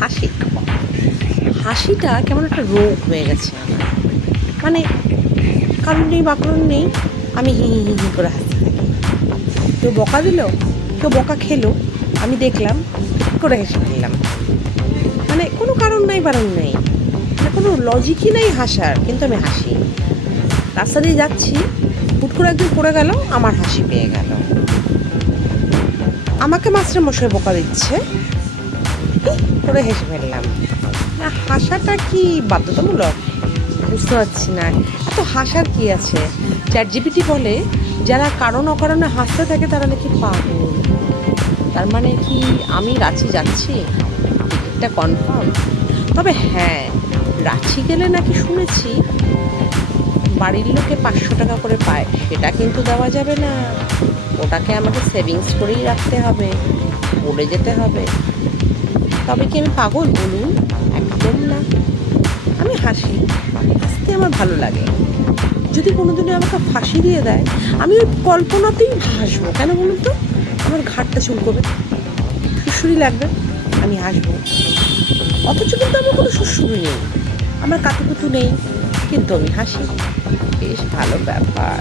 হাসি, হাসিটা কেমন একটা রোগ হয়ে গেছে আমার। মানে কারণ নেই বাকরণ নেই, আমি হি হি হি হি করে হাসতে থাকি। কেউ বকা দিল, কেউ বকা খেলো, আমি দেখলাম করে হেসে ফেললাম। মানে কোনো কারণ নাই বারণ নেই, মানে কোনো লজিকই নেই হাসার, কিন্তু আমি হাসি। রাস্তা দিয়ে যাচ্ছি, হুট করে একজন পড়ে গেল, আমার হাসি পেয়ে গেল। আমাকে মাস্টার মশাই বকা দিচ্ছে, করে হেসে ফেললাম। না, হাসাটা কি বাধ্যতামূলক? বুঝতে পারছি না, এত হাসার কি আছে? চ্যাটজিপিটি বলে যারা কারণ অকারণে হাসতে থাকে তারা নাকি পাগল। তার মানে কি আমি রাঁচি যাচ্ছি? টিকিটটা কনফার্ম। তবে হ্যাঁ, রাঁচি গেলে নাকি শুনেছি বাড়ির লোকে 500 টাকা করে পায়, সেটা কিন্তু দেওয়া যাবে না। ওটাকে আমাকে সেভিংস করেই রাখতে হবে, পড়ে যেতে হবে। তবে কি আমি পাগল বলুন? একদম না। আমি হাসি, হাসতে আমার ভালো লাগে। যদি কোনোদিনও আমাকে ফাঁসি দিয়ে দেয়, আমি ওই কল্পনাতেই হাসবো। কেন বলুন তো? আমার ঘাড়টা চুলকোবে, সুড়সুড়ি লাগবে, আমি হাসবো। অথচ কিন্তু আমার কোনো সুড়সুড়ি নেই, আমার কাতুকুতু নেই, কিন্তু আমি হাসি। বেশ ভালো ব্যাপার।